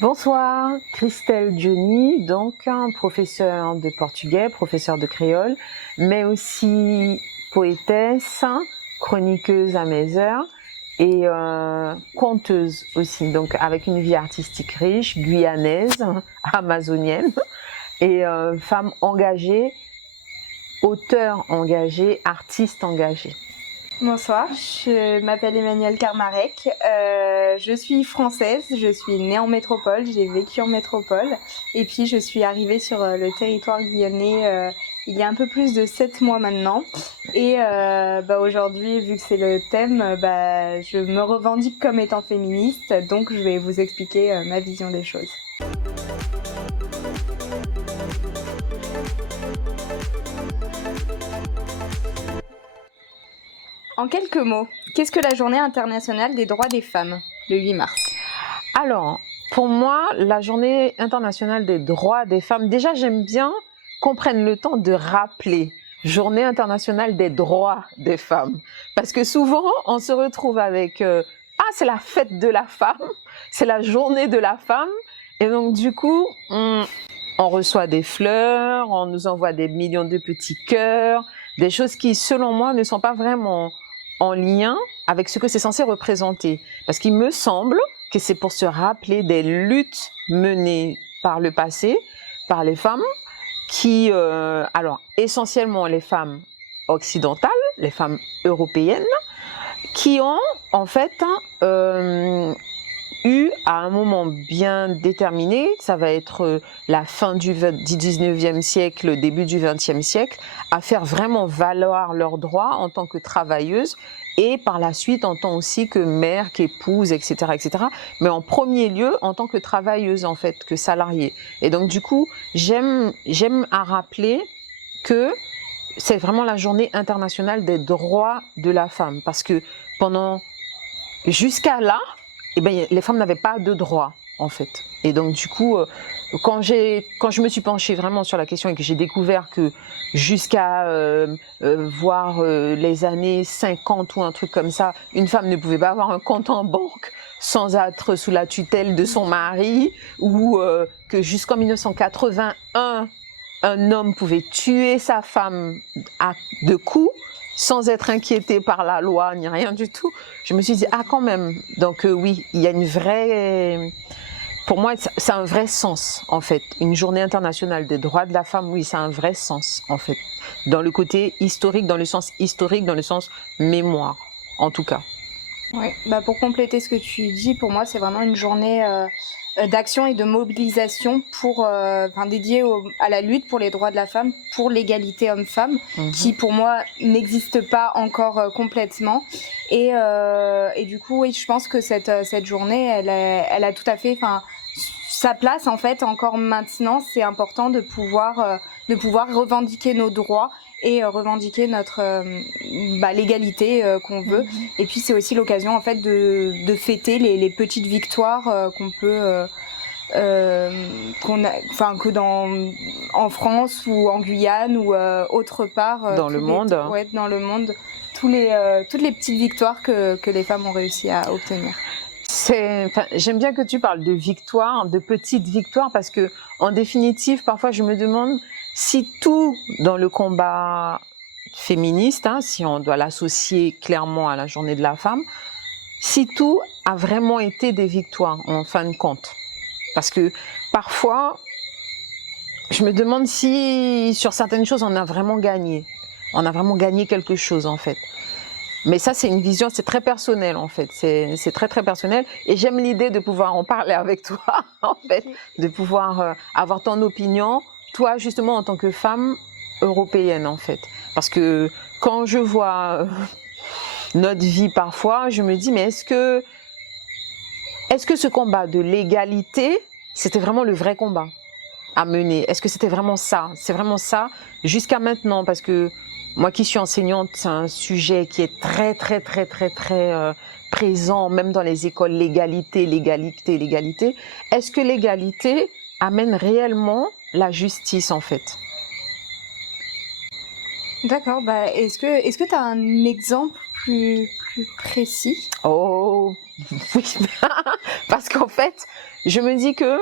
Bonsoir, Christelle Johnny, donc un professeur de portugais, professeur de créole, mais aussi poétesse, chroniqueuse à mes heures et conteuse aussi, donc avec une vie artistique riche, guyanaise, amazonienne et femme engagée, auteur engagé, artiste engagé. Bonsoir, je m'appelle Emmanuelle Karmarek, je suis française, je suis née en métropole, j'ai vécu en métropole et puis je suis arrivée sur le territoire guyanais il y a un peu plus de 7 mois maintenant et aujourd'hui, vu que c'est le thème, je me revendique comme étant féministe, donc je vais vous expliquer ma vision des choses. En quelques mots, qu'est-ce que la Journée internationale des droits des femmes, le 8 mars? Alors, pour moi, la Journée internationale des droits des femmes, déjà j'aime bien qu'on prenne le temps de rappeler Journée internationale des droits des femmes. Parce que souvent, on se retrouve avec c'est la fête de la femme, c'est la journée de la femme. Et donc du coup, on reçoit des fleurs, on nous envoie des millions de petits cœurs, des choses qui, selon moi, ne sont pas vraiment en lien avec ce que c'est censé représenter. Parce qu'il me semble que c'est pour se rappeler des luttes menées par le passé, par les femmes, qui, alors essentiellement les femmes occidentales, les femmes européennes, qui ont en fait eu à un moment bien déterminé, ça va être la fin du 19e siècle, le début du 20e siècle, à faire vraiment valoir leurs droits en tant que travailleuses et par la suite en tant aussi que mère, qu'épouse, etc., etc. Mais en premier lieu en tant que travailleuse en fait, que salariée. Et donc du coup, j'aime à rappeler que c'est vraiment la journée internationale des droits de la femme parce que jusqu'à là, les femmes n'avaient pas de droits en fait. Et donc du coup, quand je me suis penchée vraiment sur la question et que j'ai découvert que jusqu'à voir les années 50 ou un truc comme ça, une femme ne pouvait pas avoir un compte en banque sans être sous la tutelle de son mari, ou que jusqu'en 1981, un homme pouvait tuer sa femme à deux coups sans être inquiété par la loi ni rien du tout. Je me suis dit, quand même. Donc oui, il y a une vraie... Pour moi, c'est un vrai sens, en fait. Une journée internationale des droits de la femme, oui, c'est un vrai sens, en fait. Dans le côté historique, dans le sens historique, dans le sens mémoire, en tout cas. Oui, pour compléter ce que tu dis, pour moi, c'est vraiment une journée d'action et de mobilisation pour, dédiée à la lutte pour les droits de la femme, pour l'égalité homme-femme, qui pour moi n'existe pas encore complètement. Et du coup, oui, je pense que cette journée, elle a tout à fait, sa place en fait encore maintenant. C'est important de pouvoir revendiquer nos droits et revendiquer notre l'égalité qu'on veut. Et puis c'est aussi l'occasion en fait de fêter les petites victoires qu'on peut en France ou en Guyane ou autre part dans le monde. Dans le monde, toutes les petites victoires que les femmes ont réussi à obtenir. J'aime bien que tu parles de victoires, de petites victoires, parce que en définitive, parfois je me demande si tout dans le combat féministe, si on doit l'associer clairement à la journée de la femme, si tout a vraiment été des victoires en fin de compte. Parce que parfois, je me demande si sur certaines choses on a vraiment gagné. On a vraiment gagné quelque chose en fait. Mais ça, c'est une vision, c'est très personnel en fait, c'est très très personnel. Et j'aime l'idée de pouvoir en parler avec toi, en fait, de pouvoir avoir ton opinion, toi justement en tant que femme européenne en fait. Parce que quand je vois notre vie parfois, je me dis mais est-ce que ce combat de l'égalité, c'était vraiment le vrai combat à mener? Est-ce que c'était vraiment ça? C'est vraiment ça jusqu'à maintenant? Parce que moi qui suis enseignante, c'est un sujet qui est très, très, très, très, très présent, même dans les écoles, l'égalité, l'égalité, l'égalité. Est-ce que l'égalité amène réellement la justice, en fait? D'accord, est-ce que tu as un exemple plus précis? Oh, oui, parce qu'en fait, je me dis que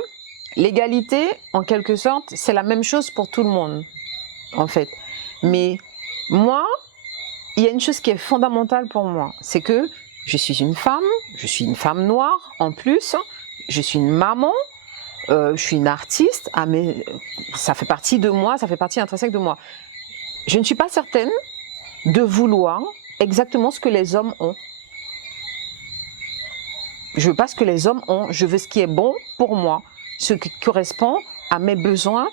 l'égalité, en quelque sorte, c'est la même chose pour tout le monde, en fait. Mais moi, il y a une chose qui est fondamentale pour moi, c'est que je suis une femme noire en plus, je suis une maman, je suis une artiste, mais ça fait partie de moi, ça fait partie intrinsèque de moi. Je ne suis pas certaine de vouloir exactement ce que les hommes ont. Je veux pas ce que les hommes ont, je veux ce qui est bon pour moi, ce qui correspond à mes besoins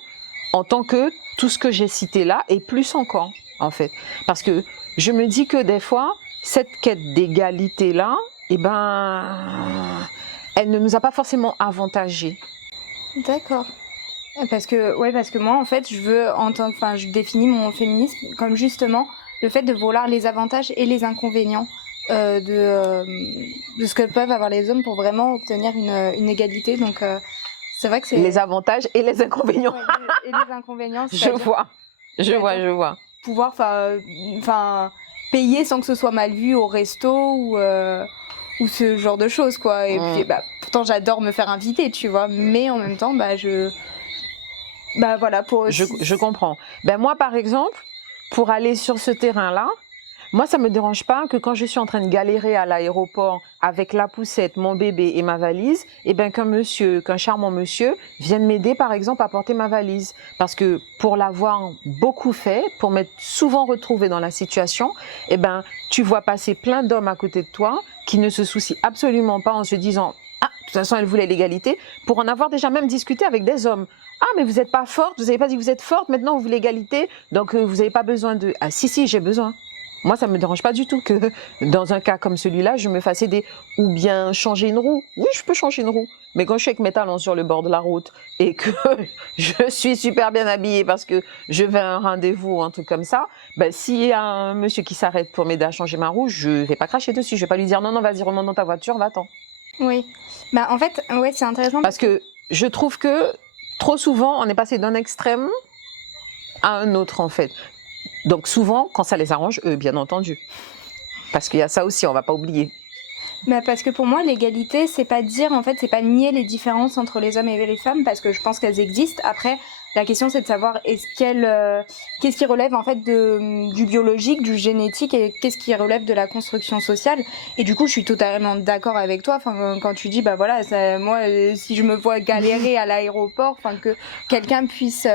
en tant que tout ce que j'ai cité là et plus encore, en fait. Parce que je me dis que des fois, cette quête d'égalité là, eh ben, elle ne nous a pas forcément avantagés. D'accord. Parce que moi, en fait, je définis mon féminisme comme justement le fait de vouloir les avantages et les inconvénients de ce que peuvent avoir les hommes pour vraiment obtenir une égalité. Donc, c'est vrai que c'est... Les avantages et les inconvénients. Ouais, et les inconvénients, Je vois. Pouvoir, payer sans que ce soit mal vu au resto ou ce genre de choses, quoi. Et puis, pourtant, j'adore me faire inviter, tu vois. Mais en même temps, voilà, je comprends. Moi, par exemple, pour aller sur ce terrain-là, moi, ça me dérange pas que quand je suis en train de galérer à l'aéroport avec la poussette, mon bébé et ma valise, qu'un charmant monsieur vienne m'aider, par exemple, à porter ma valise. Parce que pour l'avoir beaucoup fait, pour m'être souvent retrouvée dans la situation, tu vois passer plein d'hommes à côté de toi qui ne se soucient absolument pas en se disant « Ah, de toute façon, elle voulait l'égalité », pour en avoir déjà même discuté avec des hommes. « Ah, mais vous n'êtes pas forte, vous n'avez pas dit que vous êtes forte, maintenant vous voulez l'égalité, donc vous n'avez pas besoin de… » Ah si, j'ai besoin. Moi, ça me dérange pas du tout que dans un cas comme celui-là, je me fasse aider ou bien changer une roue. Oui, je peux changer une roue. Mais quand je suis avec mes talons sur le bord de la route et que je suis super bien habillée parce que je vais à un rendez-vous ou un truc comme ça, s'il y a un monsieur qui s'arrête pour m'aider à changer ma roue, je vais pas cracher dessus. Je vais pas lui dire non, vas-y, remonte dans ta voiture, va-t'en. Oui. En fait, ouais, c'est intéressant. Parce que je trouve que trop souvent, on est passé d'un extrême à un autre, en fait. Donc souvent, quand ça les arrange, eux, bien entendu. Parce qu'il y a ça aussi, on va pas oublier. Parce que pour moi, l'égalité, c'est pas c'est pas nier les différences entre les hommes et les femmes, parce que je pense qu'elles existent. Après, la question, c'est de savoir qu'est-ce qui relève en fait du biologique, du génétique, et qu'est-ce qui relève de la construction sociale. Et du coup, je suis totalement d'accord avec toi. Enfin, quand tu dis, moi, si je me vois galérer à l'aéroport, que quelqu'un puisse,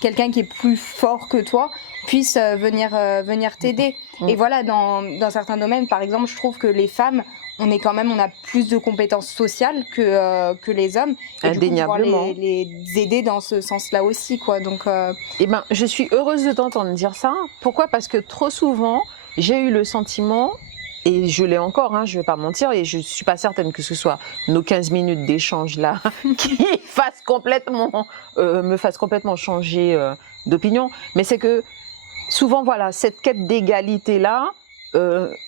quelqu'un qui est plus fort que toi, puisse venir t'aider. Et voilà, dans certains domaines, par exemple, je trouve que les femmes, on a plus de compétences sociales que les hommes. Et indéniablement. Du coup, les aider dans ce sens-là aussi, quoi. Donc, je suis heureuse de t'entendre dire ça. Pourquoi ? Parce que trop souvent, j'ai eu le sentiment, et je l'ai encore, je vais pas mentir, et je suis pas certaine que ce soit nos 15 minutes d'échange là qui me fassent complètement changer d'opinion. Mais c'est que souvent, voilà, cette quête d'égalité là,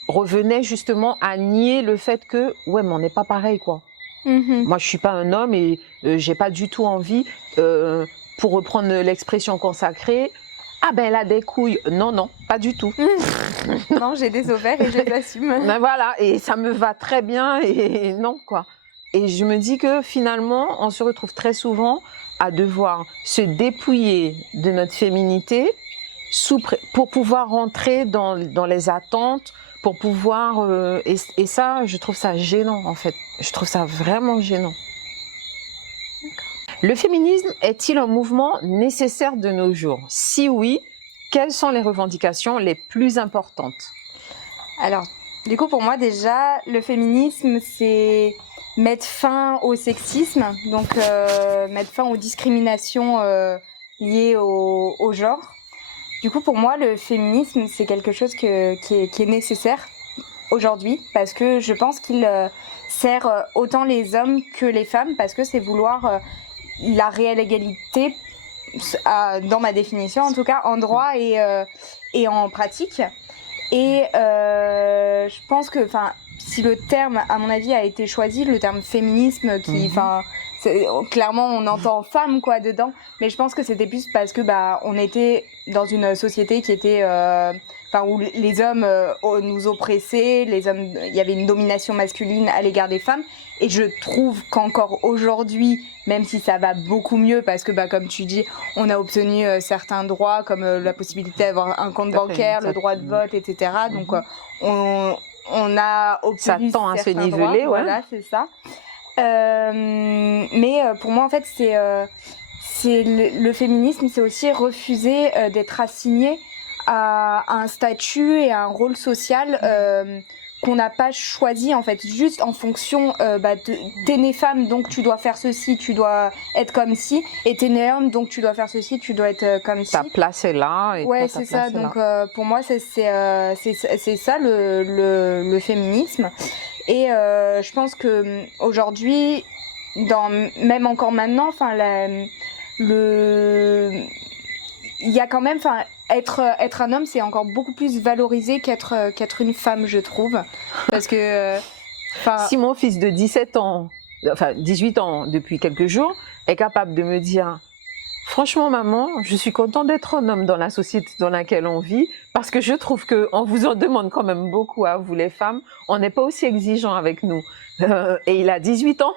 revenait justement à nier le fait que mais on n'est pas pareil, quoi. Moi, je suis pas un homme et j'ai pas du tout envie, pour reprendre l'expression consacrée, elle a des couilles. Non, pas du tout. Non, j'ai des ovaires et je les assume. Voilà, et ça me va très bien et non, quoi. Et je me dis que finalement, on se retrouve très souvent à devoir se dépouiller de notre féminité pour pouvoir rentrer dans les attentes, pour pouvoir… et ça, je trouve ça gênant, en fait. Je trouve ça vraiment gênant. Le féminisme est-il un mouvement nécessaire de nos jours ? Si oui, quelles sont les revendications les plus importantes ? Alors, du coup, pour moi, déjà, le féminisme, c'est mettre fin au sexisme, donc mettre fin aux discriminations liées au genre. Du coup, pour moi, le féminisme, c'est quelque chose qui est nécessaire aujourd'hui, parce que je pense qu'il sert autant les hommes que les femmes, parce que c'est vouloir la réelle égalité, dans ma définition en tout cas, en droit et en pratique. Et je pense que si le terme, à mon avis, a été choisi, le terme féminisme, clairement on entend femme quoi dedans, mais je pense que c'était plus parce que on était dans une société qui était où les hommes nous oppressaient, il y avait une domination masculine à l'égard des femmes. Et je trouve qu'encore aujourd'hui, même si ça va beaucoup mieux, parce que comme tu dis, on a obtenu certains droits comme la possibilité d'avoir un compte bancaire, le droit de vote, etc. Donc on a obtenu ça tend à se certains niveler, droits. ouais. Voilà, c'est ça. Mais pour moi, en fait, c'est le féminisme, c'est aussi refuser d'être assigné à un statut et à un rôle social qu'on n'a pas choisi, en fait, juste en fonction t'es née femme, donc tu dois faire ceci, tu dois être comme ci, et t'es née homme, donc tu dois faire ceci, tu dois être comme ci. Ta place est là. Et ouais, c'est ça. Donc pour moi, c'est ça le féminisme. Et je pense que aujourd'hui, même encore maintenant, il y a quand même, être un homme, c'est encore beaucoup plus valorisé qu'être une femme, je trouve, parce que si mon fils de 18 ans depuis quelques jours est capable de me dire: franchement, maman, je suis contente d'être un homme dans la société dans laquelle on vit, parce que je trouve qu'on vous en demande quand même beaucoup à vous les femmes, on n'est pas aussi exigeants avec nous. Et il a 18 ans,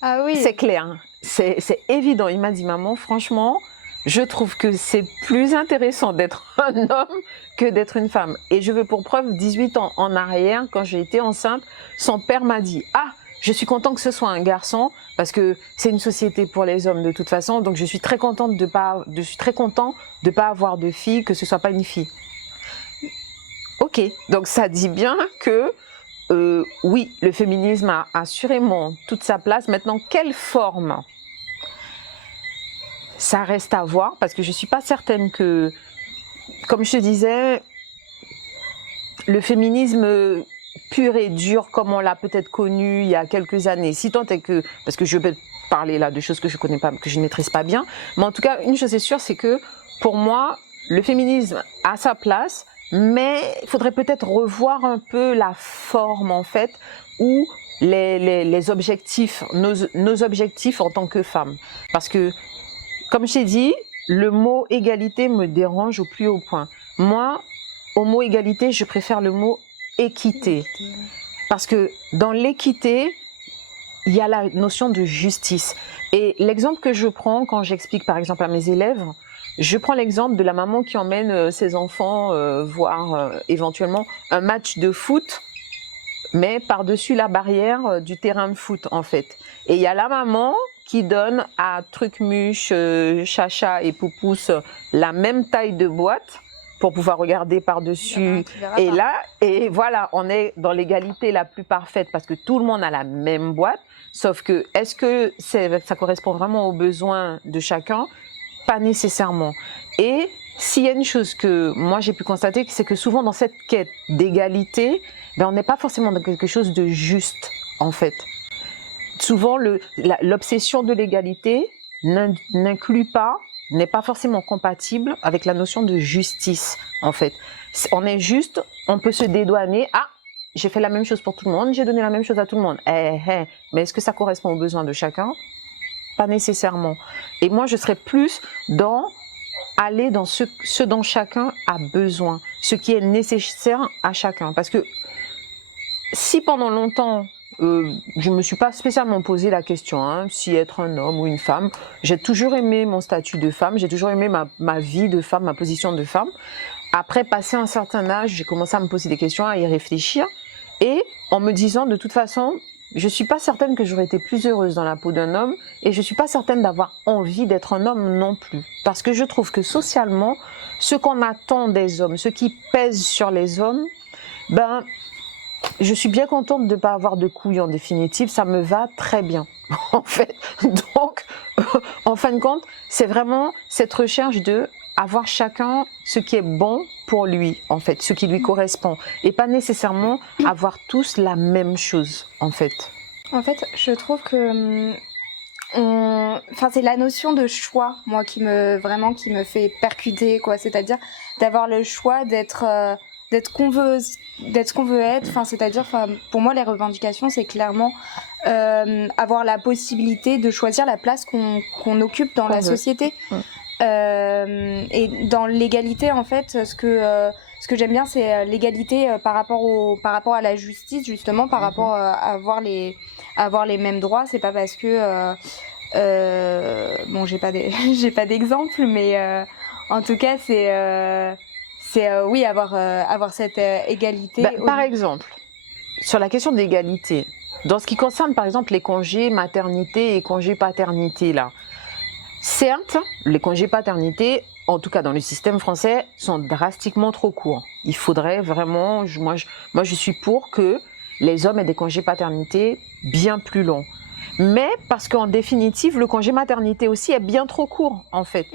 ah oui. C'est clair, c'est évident. Il m'a dit: maman, franchement, je trouve que c'est plus intéressant d'être un homme que d'être une femme. Et je veux pour preuve, 18 ans en arrière, quand j'ai été enceinte, son père m'a dit: ah, je suis content que ce soit un garçon, parce que c'est une société pour les hommes de toute façon, donc je suis très content de pas avoir de fille, que ce soit pas une fille. Ok, donc ça dit bien que oui, le féminisme a assurément toute sa place. Maintenant, quelle forme? Ça reste à voir, parce que je suis pas certaine que, comme je te disais, le féminisme pur et dur, comme on l'a peut-être connu il y a quelques années, si tant est que, parce que je vais parler là de choses que je connais pas, que je ne maîtrise pas bien, mais en tout cas, une chose est sûre, c'est que pour moi, le féminisme a sa place, mais il faudrait peut-être revoir un peu la forme, en fait, ou les objectifs, nos objectifs en tant que femmes. Parce que, comme je t'ai dit, le mot égalité me dérange au plus haut point. Moi, au mot égalité, je préfère le mot équité. Parce que dans l'équité, il y a la notion de justice. Et l'exemple que je prends quand j'explique par exemple à mes élèves, je prends l'exemple de la maman qui emmène ses enfants voir éventuellement un match de foot, mais par-dessus la barrière du terrain de foot en fait. Et il y a la maman qui donne à Trucmuche, Chacha et Poupousse la même taille de boîte pour pouvoir regarder par-dessus. Et là, et voilà, on est dans l'égalité la plus parfaite parce que tout le monde a la même boîte. Sauf que, est-ce que ça correspond vraiment aux besoins de chacun? Pas nécessairement. Et s'il y a une chose que moi j'ai pu constater, c'est que souvent dans cette quête d'égalité, on n'est pas forcément dans quelque chose de juste, en fait. Souvent, l'obsession de l'égalité n'inclut pas, n'est pas forcément compatible avec la notion de justice, en fait. On est juste, on peut se dédouaner, ah, j'ai fait la même chose pour tout le monde, j'ai donné la même chose à tout le monde. Mais est-ce que ça correspond aux besoins de chacun? Pas nécessairement. Et moi, je serais plus dans aller dans ce dont chacun a besoin, ce qui est nécessaire à chacun. Parce que si pendant longtemps, je me suis pas spécialement posé la question, si être un homme ou une femme, j'ai toujours aimé mon statut de femme, j'ai toujours aimé ma vie de femme, ma position de femme. Après, passé un certain âge, j'ai commencé à me poser des questions, à y réfléchir, et en me disant, de toute façon, je suis pas certaine que j'aurais été plus heureuse dans la peau d'un homme, et je suis pas certaine d'avoir envie d'être un homme non plus. Parce que je trouve que socialement, ce qu'on attend des hommes, ce qui pèse sur les hommes, je suis bien contente de ne pas avoir de couilles en définitive, ça me va très bien, en fait. Donc, en fin de compte, c'est vraiment cette recherche de avoir chacun ce qui est bon pour lui, en fait, ce qui lui correspond, et pas nécessairement avoir tous la même chose, en fait. En fait, je trouve que c'est la notion de choix, moi, qui me fait percuter, quoi. C'est-à-dire d'avoir le choix d'être ce qu'on veut être. C'est-à-dire, pour moi, les revendications, c'est clairement avoir la possibilité de choisir la place qu'on occupe dans la société. Et dans l'égalité, en fait, ce que ce que j'aime bien, c'est l'égalité par rapport à la justice, justement, par rapport à avoir les mêmes droits. C'est pas parce que bon, j'ai pas d'exemple, mais en tout cas, c'est oui, avoir cette égalité. Par exemple, sur la question de l'égalité, dans ce qui concerne par exemple les congés maternité et congés paternité, là, certes, les congés paternité, en tout cas dans le système français, sont drastiquement trop courts. Il faudrait vraiment, moi je suis pour que les hommes aient des congés paternité bien plus longs. Mais parce qu'en définitive, le congé maternité aussi est bien trop court, en fait.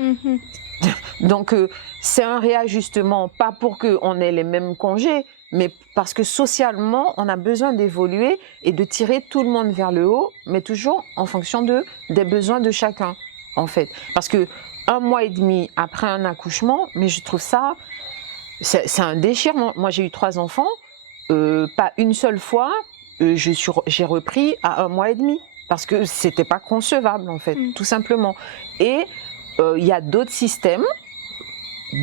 Donc, c'est un réajustement, pas pour qu'on ait les mêmes congés, mais parce que socialement, on a besoin d'évoluer et de tirer tout le monde vers le haut, mais toujours en fonction des besoins de chacun, en fait. Parce que 1 mois et demi après un accouchement, mais je trouve ça, c'est un déchirement. Moi, j'ai eu 3 enfants, pas une seule fois, j'ai repris à 1 mois et demi. Parce que c'était pas concevable, en fait, tout simplement. Et il y a d'autres systèmes,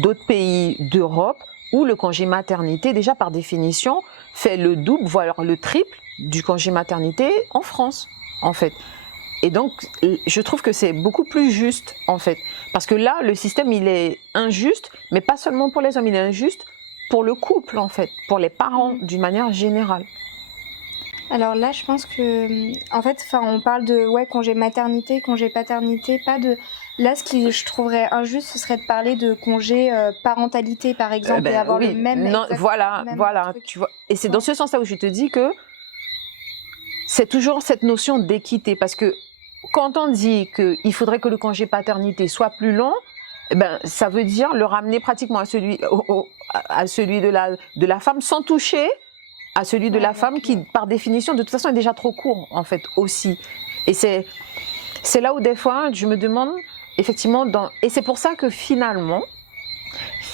d'autres pays d'Europe, où le congé maternité, déjà par définition, fait le double, voire le triple du congé maternité en France, en fait. Et donc, je trouve que c'est beaucoup plus juste, en fait. Parce que là, le système, il est injuste, mais pas seulement pour les hommes, il est injuste pour le couple, en fait, pour les parents, d'une manière générale. Alors là, je pense que, en fait, on parle de congé maternité, congé paternité, pas de. Là, ce qui je trouverais injuste, ce serait de parler de congé parentalité, par exemple, et avoir oui, le même. Non, voilà, truc. tu vois. Et c'est dans ce sens-là où je te dis que c'est toujours cette notion d'équité, parce que quand on dit qu'il faudrait que le congé paternité soit plus long, ça veut dire le ramener pratiquement à celui de la femme sans toucher à celui de la femme qui, par définition, de toute façon, est déjà trop court, en fait, aussi. Et c'est là où, des fois, je me demande, effectivement, et c'est pour ça que finalement,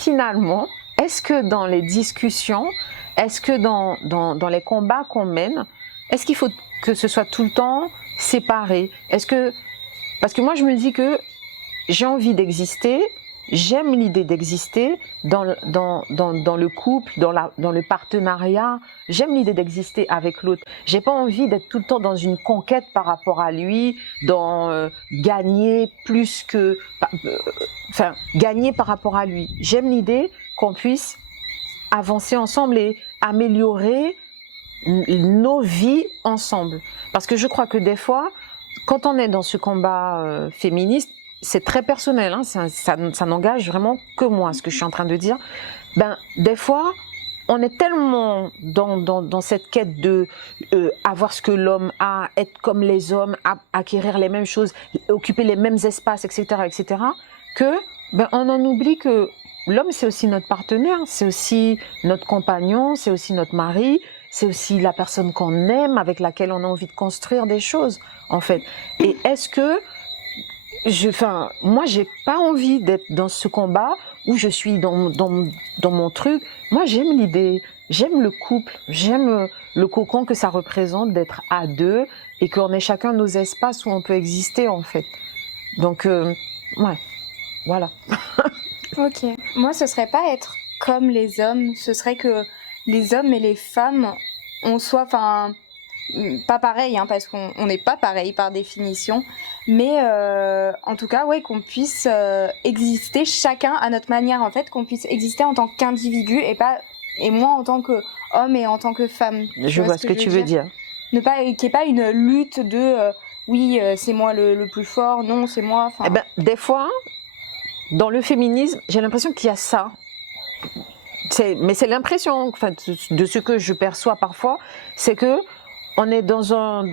est-ce que dans les discussions, est-ce que dans les combats qu'on mène, est-ce qu'il faut que ce soit tout le temps séparé? Parce que moi, je me dis que j'ai envie d'exister, j'aime l'idée d'exister dans le couple, dans le partenariat. J'aime l'idée d'exister avec l'autre. J'ai pas envie d'être tout le temps dans une conquête par rapport à lui, dans gagner plus que, gagner par rapport à lui. J'aime l'idée qu'on puisse avancer ensemble et améliorer nos vies ensemble. Parce que je crois que des fois, quand on est dans ce combat féministe, c'est très personnel, hein, ça n'engage vraiment que moi, ce que je suis en train de dire. Des fois, on est tellement dans cette quête de avoir ce que l'homme a, être comme les hommes, acquérir les mêmes choses, occuper les mêmes espaces, etc., que on en oublie que l'homme, c'est aussi notre partenaire, c'est aussi notre compagnon, c'est aussi notre mari, c'est aussi la personne qu'on aime, avec laquelle on a envie de construire des choses, en fait. Et est-ce que moi, j'ai pas envie d'être dans ce combat où je suis dans mon truc. Moi, j'aime l'idée, j'aime le couple, j'aime le cocon que ça représente d'être à deux et qu'on ait chacun nos espaces où on peut exister, en fait. Donc, ouais, voilà. Ok. Moi, ce serait pas être comme les hommes, ce serait que les hommes et les femmes, on soit, pas pareil, hein, parce qu'on n'est pas pareil par définition, mais en tout cas, qu'on puisse exister chacun à notre manière, en fait, qu'on puisse exister en tant qu'individu et moins en tant qu'homme et en tant que femme. Je vois ce que tu veux dire. Qu'il n'y ait pas une lutte de oui, c'est moi le plus fort, non, c'est moi. Des fois, dans le féminisme, j'ai l'impression qu'il y a ça. Mais c'est l'impression, de ce que je perçois parfois, c'est que on est dans un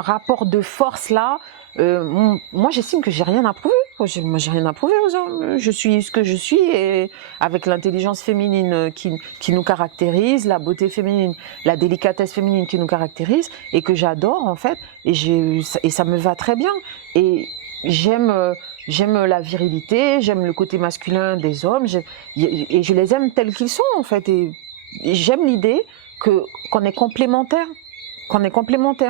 rapport de force là. Moi, j'estime que j'ai rien à prouver. Moi, j'ai rien à prouver aux hommes. Je suis ce que je suis et avec l'intelligence féminine qui nous caractérise, la beauté féminine, la délicatesse féminine qui nous caractérise et que j'adore en fait. Et ça me va très bien. Et j'aime la virilité, j'aime le côté masculin des hommes. Et je les aime tels qu'ils sont en fait. Et j'aime l'idée qu'on est complémentaires,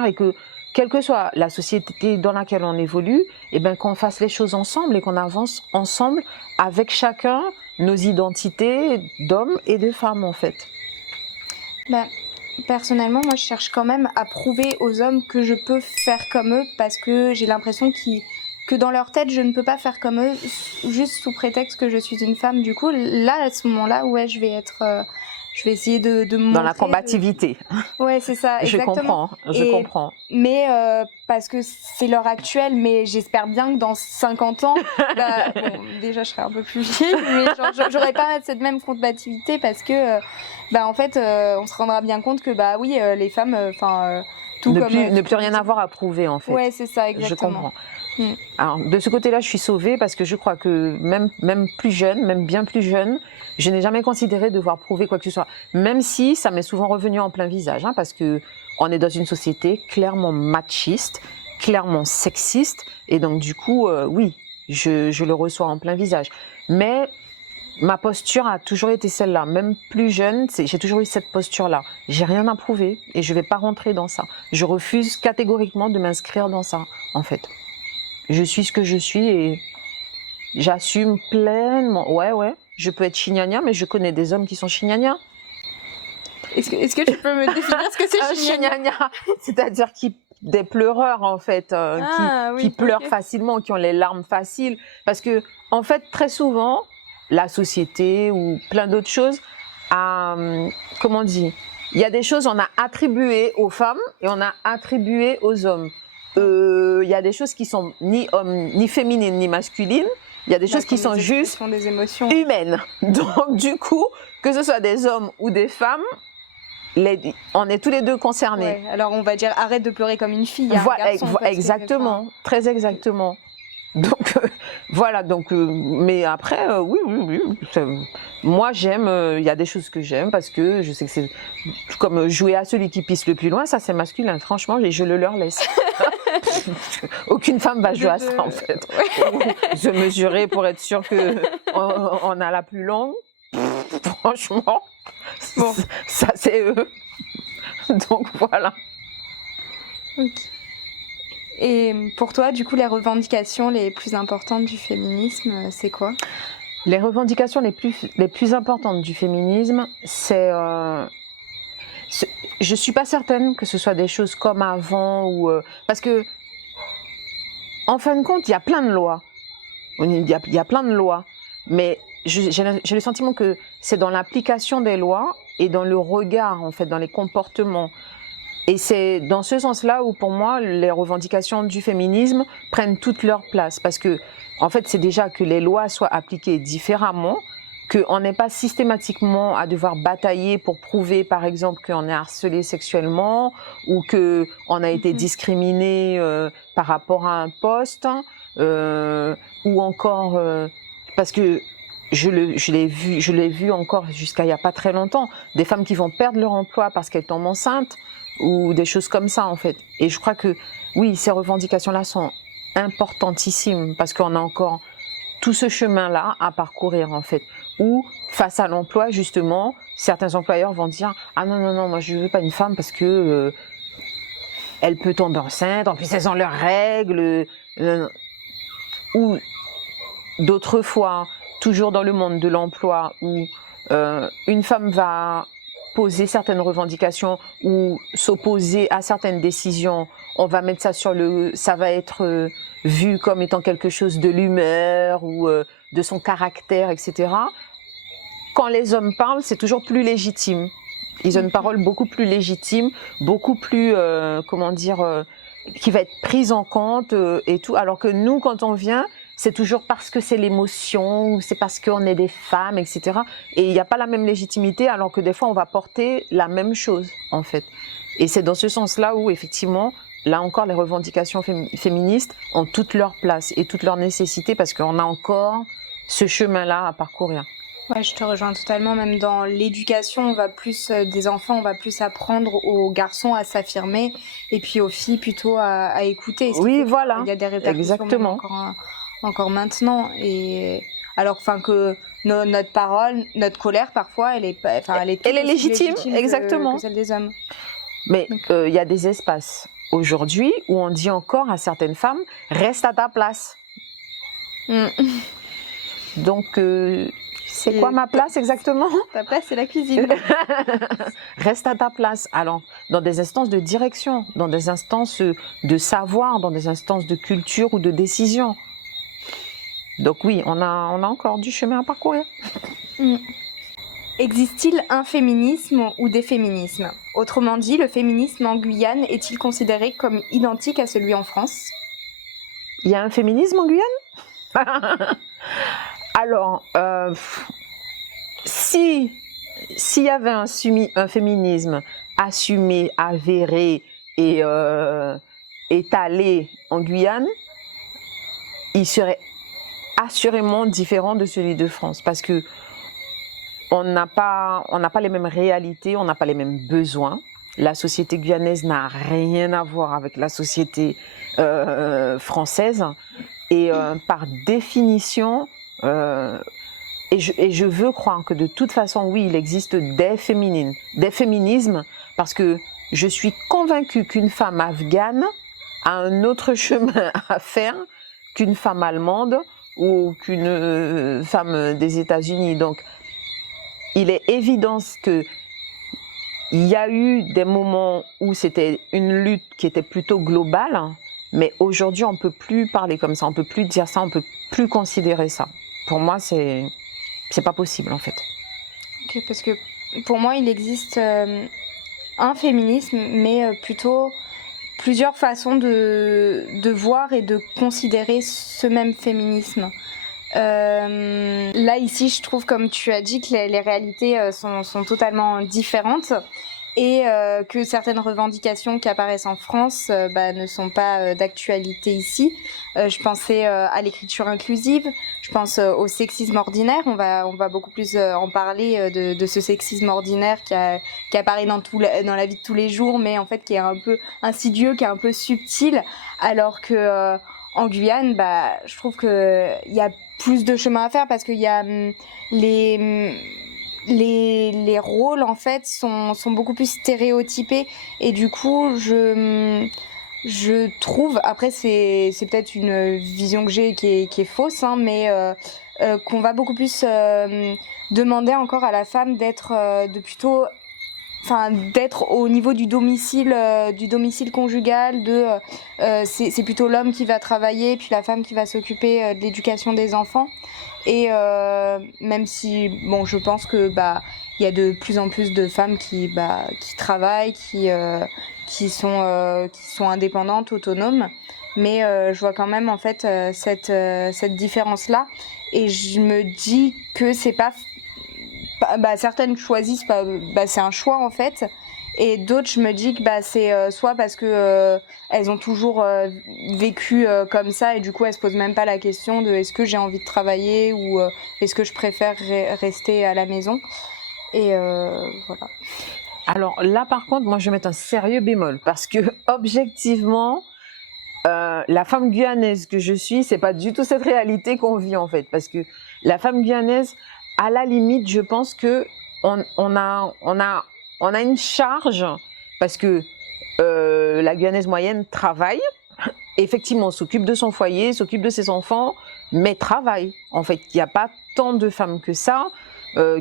et que quelle que soit la société dans laquelle on évolue, qu'on fasse les choses ensemble et qu'on avance ensemble avec chacun nos identités d'hommes et de femmes en fait. Bah, personnellement, moi je cherche quand même à prouver aux hommes que je peux faire comme eux parce que j'ai l'impression que dans leur tête je ne peux pas faire comme eux juste sous prétexte que je suis une femme. Du coup, là à ce moment-là, ouais, je vais essayer de me Dans la montrer, combativité. Ouais, c'est ça, exactement. Je comprends. Mais parce que c'est l'heure actuelle, mais j'espère bien que dans 50 ans, bah, bon, déjà je serai un peu plus vieille, mais j'aurai pas cette même combativité parce que, bah, en fait, on se rendra bien compte que, bah oui, les femmes, tout ne comme... plus rien avoir à prouver en fait. Ouais, c'est ça, exactement. Je comprends. Alors, de ce côté-là, je suis sauvée parce que je crois que même plus jeune, même bien plus jeune, je n'ai jamais considéré devoir prouver quoi que ce soit. Même si ça m'est souvent revenu en plein visage, hein, parce que on est dans une société clairement machiste, clairement sexiste, et donc du coup, oui, je le reçois en plein visage. Mais ma posture a toujours été celle-là. Même plus jeune, j'ai toujours eu cette posture-là. J'ai rien à prouver et je vais pas rentrer dans ça. Je refuse catégoriquement de m'inscrire dans ça, en fait. Je suis ce que je suis et j'assume pleinement. Ouais, je peux être chignagna, mais je connais des hommes qui sont chignagna. Est-ce que tu peux me définir ce que c'est chignagna? C'est-à-dire des pleureurs, en fait, qui pleurent facilement, qui ont les larmes faciles. Parce que, en fait, très souvent, la société ou plein d'autres choses, comment on dit, il y a des choses on a attribuées aux femmes et on a attribué aux hommes. Il y a des choses qui sont ni féminines ni masculines. Il y a des choses qui sont juste des émotions humaines. Donc du coup, que ce soit des hommes ou des femmes, on est tous les deux concernés. Ouais, alors on va dire arrête de pleurer comme une fille. Exactement, très exactement. Donc voilà, donc mais après oui. Moi j'aime, il y a des choses que j'aime parce que je sais que c'est comme jouer à celui qui pisse le plus loin, ça c'est masculin, franchement, et je le leur laisse. Aucune femme va jouer à ça en fait. Se mesurer pour être sûre que on a la plus longue. Franchement, bon. Ça c'est eux. Donc voilà. Okay. Et pour toi, du coup, les revendications les plus importantes du féminisme, c'est quoi? Les revendications les plus importantes du féminisme, c'est... je suis pas certaine que ce soit des choses comme avant ou... parce que, en fin de compte, il y a plein de lois. Il y a plein de lois. Mais j'ai le sentiment que c'est dans l'application des lois et dans le regard, en fait, dans les comportements. Et c'est dans ce sens-là où, pour moi, les revendications du féminisme prennent toute leur place. Parce que, en fait, c'est déjà que les lois soient appliquées différemment, qu'on n'ait pas systématiquement à devoir batailler pour prouver, par exemple, qu'on est harcelé sexuellement ou qu'on a été discriminé par rapport à un poste, ou encore parce que je l'ai vu encore jusqu'à il n'y a pas très longtemps, des femmes qui vont perdre leur emploi parce qu'elles tombent enceintes ou des choses comme ça en fait. Et je crois que oui, ces revendications-là sont importantissimes parce qu'on a encore tout ce chemin-là à parcourir en fait. Ou face à l'emploi justement, certains employeurs vont dire ah non, moi je veux pas une femme parce que elle peut tomber enceinte, en plus elles ont leurs règles. Ou d'autres fois, toujours dans le monde de l'emploi, où une femme va poser certaines revendications ou s'opposer à certaines décisions, on va mettre ça ça va être vu comme étant quelque chose de l'humeur ou de son caractère, etc. Quand les hommes parlent, c'est toujours plus légitime. Ils ont une parole beaucoup plus légitime, beaucoup plus, qui va être prise en compte et tout. Alors que nous, quand on vient, c'est toujours parce que c'est l'émotion, ou c'est parce qu'on est des femmes, etc. Et il n'y a pas la même légitimité, alors que des fois, on va porter la même chose, en fait. Et c'est dans ce sens-là où, effectivement, là encore, les revendications féministes ont toute leur place et toute leur nécessité, parce qu'on a encore ce chemin-là à parcourir. Ouais, je te rejoins totalement. Même dans l'éducation, on va plus des enfants, on va plus apprendre aux garçons à s'affirmer, et puis aux filles plutôt à écouter. Oui, voilà. Il y a des répercussions. Exactement. Encore maintenant. Et alors, que notre parole, notre colère, parfois, elle est légitime, exactement, que celle des hommes. Mais il y a des espaces aujourd'hui où on dit encore à certaines femmes reste à ta place. Donc C'est quoi ma place exactement? Ta place, c'est la cuisine. Reste à ta place. Alors, dans des instances de direction, dans des instances de savoir, dans des instances de culture ou de décision. Donc oui, on a encore du chemin à parcourir. Existe-t-il un féminisme ou des féminismes? Autrement dit, le féminisme en Guyane est-il considéré comme identique à celui en France? Il y a un féminisme en Guyane? Alors, s'il y avait un féminisme assumé, avéré et étalé en Guyane, il serait assurément différent de celui de France, parce que on n'a pas les mêmes réalités, on n'a pas les mêmes besoins. La société guyanaise n'a rien à voir avec la société française, et par définition, et je veux croire que de toute façon, oui, il existe des féminismes, parce que je suis convaincue qu'une femme afghane a un autre chemin à faire qu'une femme allemande ou qu'une femme des États-Unis. Donc, il est évident qu'il y a eu des moments où c'était une lutte qui était plutôt globale, mais aujourd'hui, on ne peut plus parler comme ça, on ne peut plus dire ça, on ne peut plus considérer ça. Pour moi, c'est pas possible, en fait. Ok, parce que pour moi, il existe un féminisme, mais plutôt plusieurs façons de voir et de considérer ce même féminisme. Là, ici, je trouve, comme tu as dit, que les réalités sont totalement différentes, et que certaines revendications qui apparaissent en France ne sont pas d'actualité ici. Je pensais à l'écriture inclusive, je pense au sexisme ordinaire. On va beaucoup plus en parler de ce sexisme ordinaire qui apparaît dans la vie de tous les jours, mais en fait qui est un peu insidieux, qui est un peu subtil, alors que en Guyane, je trouve que il y a plus de chemin à faire, parce qu'il y a les rôles en fait sont beaucoup plus stéréotypés, et du coup je trouve, après c'est peut-être une vision que j'ai qui est fausse, hein, mais qu'on va beaucoup plus demander encore à la femme d'être au niveau du domicile conjugal, c'est plutôt l'homme qui va travailler, puis la femme qui va s'occuper de l'éducation des enfants. Et même si je pense que il y a de plus en plus de femmes qui travaillent, qui sont indépendantes, autonomes, mais je vois quand même en fait cette différence là, et je me dis que c'est pas certaines choisissent, c'est un choix en fait, et d'autres, je me dis que c'est soit parce que elles ont toujours vécu comme ça, et du coup elles se posent même pas la question de est-ce que j'ai envie de travailler, ou est-ce que je préfère rester à la maison, et voilà. Alors là, par contre, moi je vais mettre un sérieux bémol, parce que objectivement, la femme guyanaise que je suis, c'est pas du tout cette réalité qu'on vit en fait, parce que la femme guyanaise, à la limite, je pense que on a une charge, parce que la Guyanaise moyenne travaille, effectivement, s'occupe de son foyer, s'occupe de ses enfants, mais travaille. En fait, il n'y a pas tant de femmes que ça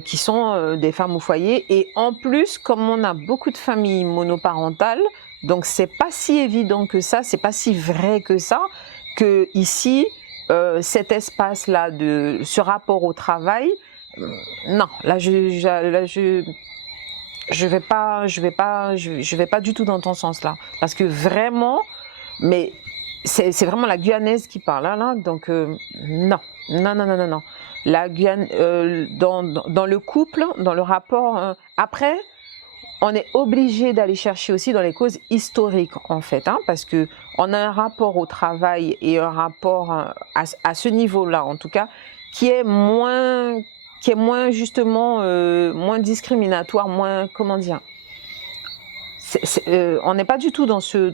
qui sont des femmes au foyer. Et en plus, comme on a beaucoup de familles monoparentales, donc c'est pas si évident que ça, c'est pas si vrai que ça, que ici, cet espace-là de ce rapport au travail, non, là je vais pas du tout dans ton sens là, parce que vraiment, mais c'est vraiment la Guyanaise qui parle là, donc non. La Guyane, dans le couple, dans le rapport, après, on est obligé d'aller chercher aussi dans les causes historiques en fait, hein, parce que on a un rapport au travail et un rapport à ce niveau-là en tout cas qui est moins justement moins discriminatoire, moins, comment dire, on n'est pas du tout dans ce,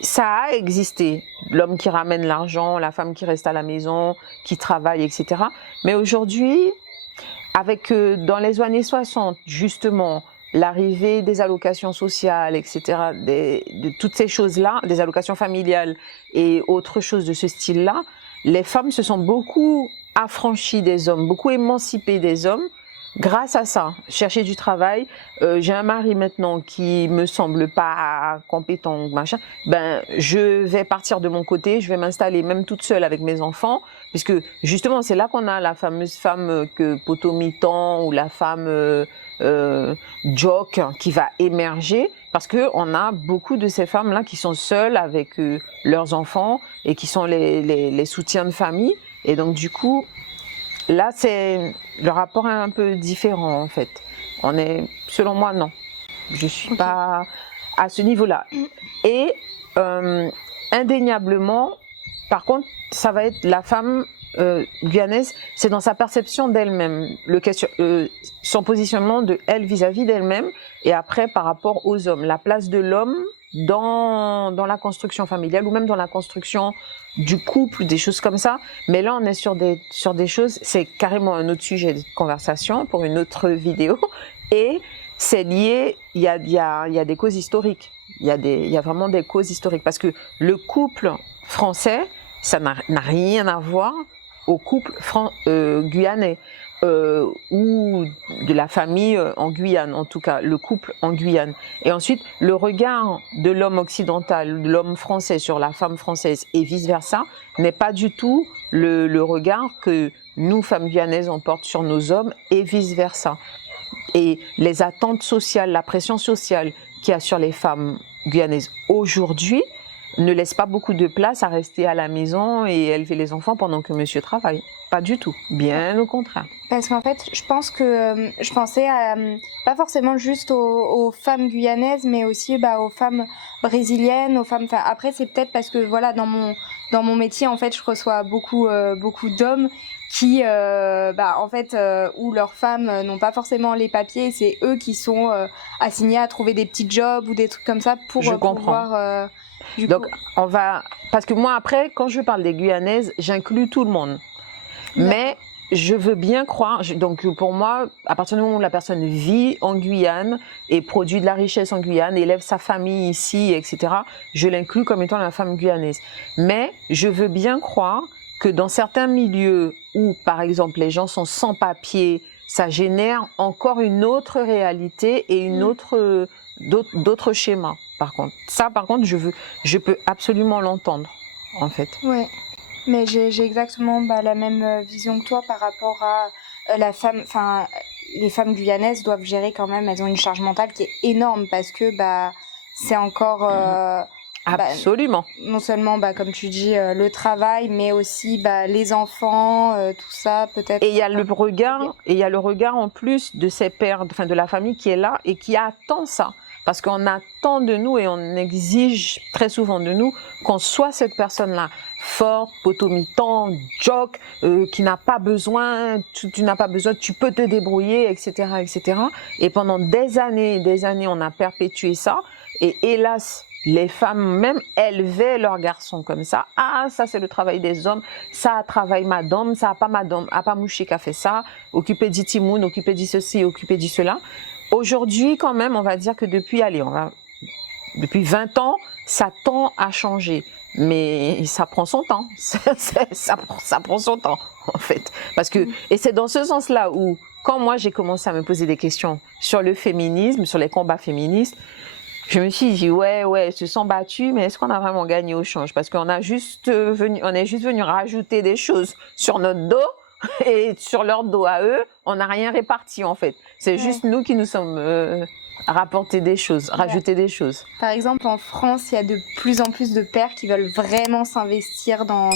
ça a existé, l'homme qui ramène l'argent, la femme qui reste à la maison, qui travaille, etc. Mais aujourd'hui, avec dans les années 60 justement l'arrivée des allocations sociales, etc., de toutes ces choses-là, des allocations familiales et autres choses de ce style-là, les femmes se sont beaucoup affranchi des hommes, beaucoup émancipé des hommes grâce à ça. Chercher du travail. J'ai un mari maintenant qui me semble pas compétent, machin. Ben, je vais partir de mon côté, je vais m'installer même toute seule avec mes enfants, puisque justement c'est là qu'on a la fameuse femme que Potomitan ou la femme Jock qui va émerger, parce que on a beaucoup de ces femmes là qui sont seules avec leurs enfants et qui sont les soutiens de famille. Et donc du coup, là c'est le rapport est un peu différent en fait. On est, selon moi, non. Je suis pas à ce niveau-là. Et indéniablement, par contre, ça va être la femme guyanaise, c'est dans sa perception d'elle-même, son positionnement de elle vis-à-vis d'elle-même, et après par rapport aux hommes, la place de l'homme dans la construction familiale ou même dans la construction du couple, des choses comme ça. Mais là, on est sur des choses, c'est carrément un autre sujet de conversation pour une autre vidéo. Et c'est lié, il y a des causes historiques. Il y a vraiment des causes historiques. Parce que le couple français, ça n'a rien à voir au couple guyanais. Ou de la famille en Guyane, en tout cas, le couple en Guyane. Et ensuite, le regard de l'homme occidental, de l'homme français sur la femme française et vice-versa, n'est pas du tout le regard que nous, femmes guyanaises, on porte sur nos hommes et vice-versa. Et les attentes sociales, la pression sociale qu'il y a sur les femmes guyanaises aujourd'hui ne laisse pas beaucoup de place à rester à la maison et élever les enfants pendant que monsieur travaille. Pas du tout, bien au contraire. Parce qu'en fait, je pensais à, pas forcément juste aux femmes guyanaises, mais aussi aux femmes brésiliennes, aux femmes. Après, c'est peut-être parce que voilà, dans mon métier, en fait, je reçois beaucoup d'hommes qui, en fait, où leurs femmes n'ont pas forcément les papiers, c'est eux qui sont assignés à trouver des petits jobs ou des trucs comme ça pour pouvoir. Donc, parce que moi après, quand je parle des Guyanaises, j'inclus tout le monde. Mais je veux bien croire, donc pour moi, à partir du moment où la personne vit en Guyane et produit de la richesse en Guyane, élève sa famille ici, etc., je l'inclus comme étant la femme guyanaise. Mais je veux bien croire que dans certains milieux où, par exemple, les gens sont sans papier, ça génère encore une autre réalité et d'autres schémas. Par contre, je peux absolument l'entendre, en fait. Ouais. Mais j'ai exactement la même vision que toi par rapport à la femme. Enfin, les femmes guyanaises doivent gérer quand même. Elles ont une charge mentale qui est énorme parce que c'est encore. Absolument. Non seulement comme tu dis le travail, mais aussi les enfants, tout ça peut-être. Et il y a le regard en plus de ces pères, enfin de la famille qui est là et qui attend ça. Parce qu'on attend de nous et on exige très souvent de nous qu'on soit cette personne-là, forte, potomitan, jock, qui n'a pas besoin, tu n'as pas besoin, tu peux te débrouiller, etc., etc. Et pendant des années, on a perpétué ça. Et hélas, les femmes même élevaient leurs garçons comme ça. Ah, ça c'est le travail des hommes. Ça travaille madame, ça a pas madame, a pas mouché qui a fait ça. Occupé dit timoun, occupé dit ceci, occupé dit cela. Aujourd'hui, quand même, on va dire que depuis 20 ans, ça tend à changer. Mais ça prend son temps. Ça prend son temps, en fait. Parce que, et c'est dans ce sens-là où, quand moi j'ai commencé à me poser des questions sur le féminisme, sur les combats féministes, je me suis dit, ouais, ils se sont battus, mais est-ce qu'on a vraiment gagné au change? Parce qu'on est juste venu rajouter des choses sur notre dos. Et sur leur dos à eux, on n'a rien réparti en fait. C'est juste nous qui nous sommes rapportés des choses, rajouter des choses. Par exemple, en France, il y a de plus en plus de pères qui veulent vraiment s'investir dans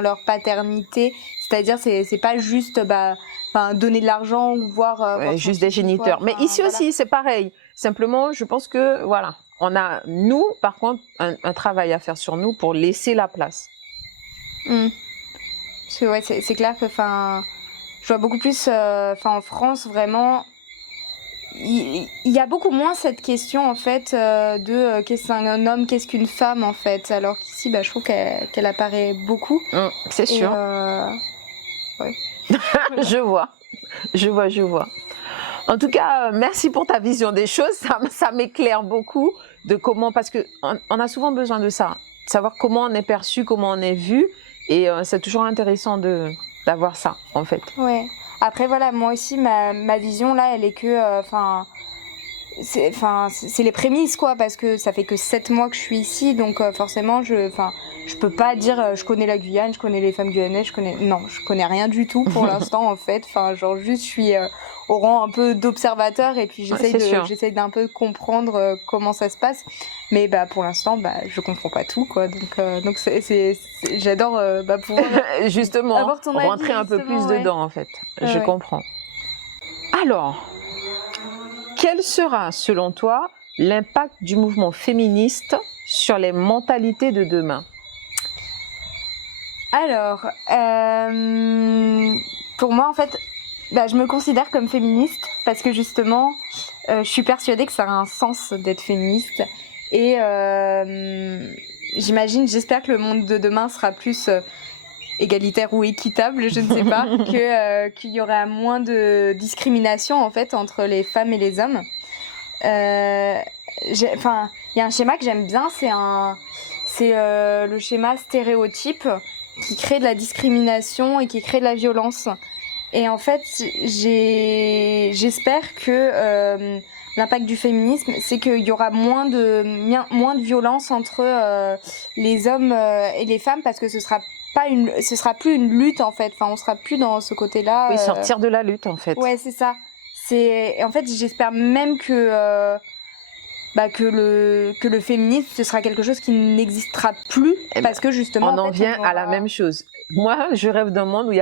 leur paternité. C'est-à-dire, c'est pas juste donner de l'argent ou voir juste des géniteurs. Mais ici aussi, c'est pareil. Simplement, je pense que voilà, on a nous, par contre, un travail à faire sur nous pour laisser la place. Parce que c'est clair que je vois beaucoup plus en France vraiment il y a beaucoup moins cette question en fait de qu'est-ce qu'un homme, qu'est-ce qu'une femme en fait, alors qu'ici je trouve qu'elle apparaît beaucoup. C'est sûr. Ouais. Je vois. En tout cas, merci pour ta vision des choses, ça m'éclaire beaucoup de comment, parce que on a souvent besoin de ça, de savoir comment on est perçu, comment on est vu. Et c'est toujours intéressant de d'avoir ça, en fait. Ouais. Après, voilà, moi aussi, ma vision, là, elle est que... c'est les prémices, quoi, parce que ça fait que 7 mois que je suis ici, donc forcément, je peux pas dire je connais la Guyane, je connais les femmes guyanaises, non, je connais rien du tout pour l'instant, en fait. Enfin, genre, juste, je suis au rang un peu d'observateur, et puis j'essaye d'un peu comprendre comment ça se passe. Mais pour l'instant, je comprends pas tout, quoi. Donc j'adore pouvoir justement, avoir ton avis, rentrer un peu plus dedans, en fait. Je comprends. Alors, quel sera, selon toi, l'impact du mouvement féministe sur les mentalités de demain? Alors, pour moi, en fait, je me considère comme féministe parce que justement, je suis persuadée que ça a un sens d'être féministe. Et j'espère que le monde de demain sera plus égalitaire ou équitable, je ne sais pas, qu'il y aura moins de discrimination en fait entre les femmes et les hommes. Il y a un schéma que j'aime bien, c'est le schéma stéréotype qui crée de la discrimination et qui crée de la violence. Et en fait, j'espère que l'impact du féminisme, c'est qu'il y aura moins de violence entre les hommes et les femmes, parce que ce sera plus une lutte en fait. Enfin, on sera plus dans ce côté-là. Oui, sortir de la lutte en fait. Ouais, c'est ça. En fait, j'espère même que le féminisme, ce sera quelque chose qui n'existera plus, parce que justement... On en vient à la même chose. Moi, je rêve d'un monde où il n'y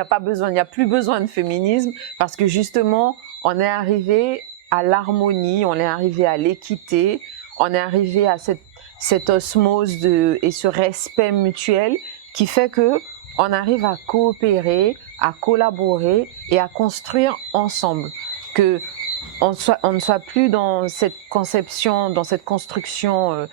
a plus besoin de féminisme, parce que justement, on est arrivé à l'harmonie, on est arrivé à l'équité, on est arrivé à cette osmose et ce respect mutuel qui fait que on arrive à coopérer, à collaborer et à construire ensemble. Que on ne soit plus dans cette conception, dans cette construction,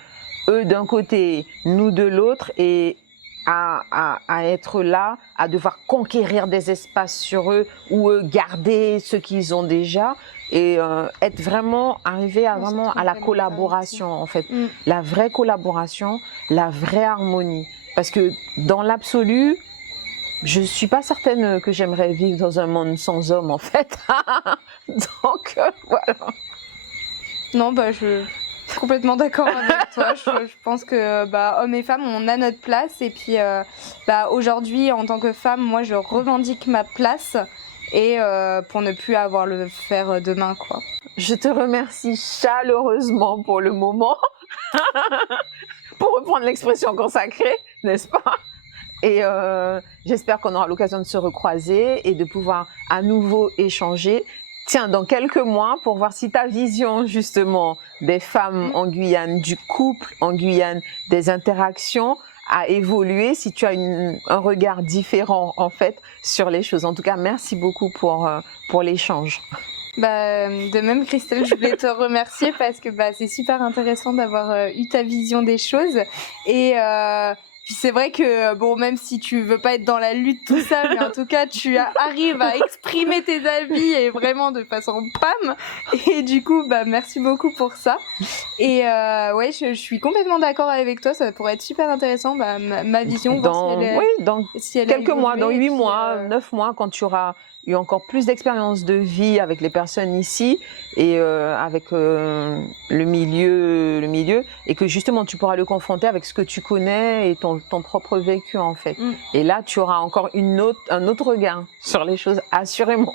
eux d'un côté, nous de l'autre, et à être là, à devoir conquérir des espaces sur eux ou garder ce qu'ils ont déjà, et être vraiment, arriver à la collaboration en fait. La vraie collaboration, la vraie harmonie. Parce que dans l'absolu, je suis pas certaine que j'aimerais vivre dans un monde sans hommes, en fait. Donc, voilà. Non, je suis complètement d'accord avec toi. Je pense que, hommes et femmes, on a notre place. Et puis, aujourd'hui, en tant que femme, moi, je revendique ma place. Et pour ne plus avoir le faire demain, quoi. Je te remercie chaleureusement pour le moment. Pour reprendre l'expression consacrée, n'est-ce pas? Et j'espère qu'on aura l'occasion de se recroiser et de pouvoir à nouveau échanger. Tiens, dans quelques mois, pour voir si ta vision justement des femmes en Guyane, du couple en Guyane, des interactions a évolué, si tu as un regard différent en fait sur les choses. En tout cas, merci beaucoup pour l'échange. De même, Christelle, je voulais te remercier parce que c'est super intéressant d'avoir eu ta vision des choses. Et puis c'est vrai que, même si tu veux pas être dans la lutte, tout ça, mais en tout cas, tu arrives à exprimer tes avis et vraiment de façon pam. Et du coup, merci beaucoup pour ça. Et je suis complètement d'accord avec toi, ça pourrait être super intéressant, ma vision. Dans quelques mois, dans 8 mois, 9 mois, quand tu auras eu encore plus d'expérience de vie avec les personnes ici et avec le milieu, et que justement tu pourras le confronter avec ce que tu connais et ton propre vécu en fait. Et là, tu auras encore un autre regard sur les choses, assurément.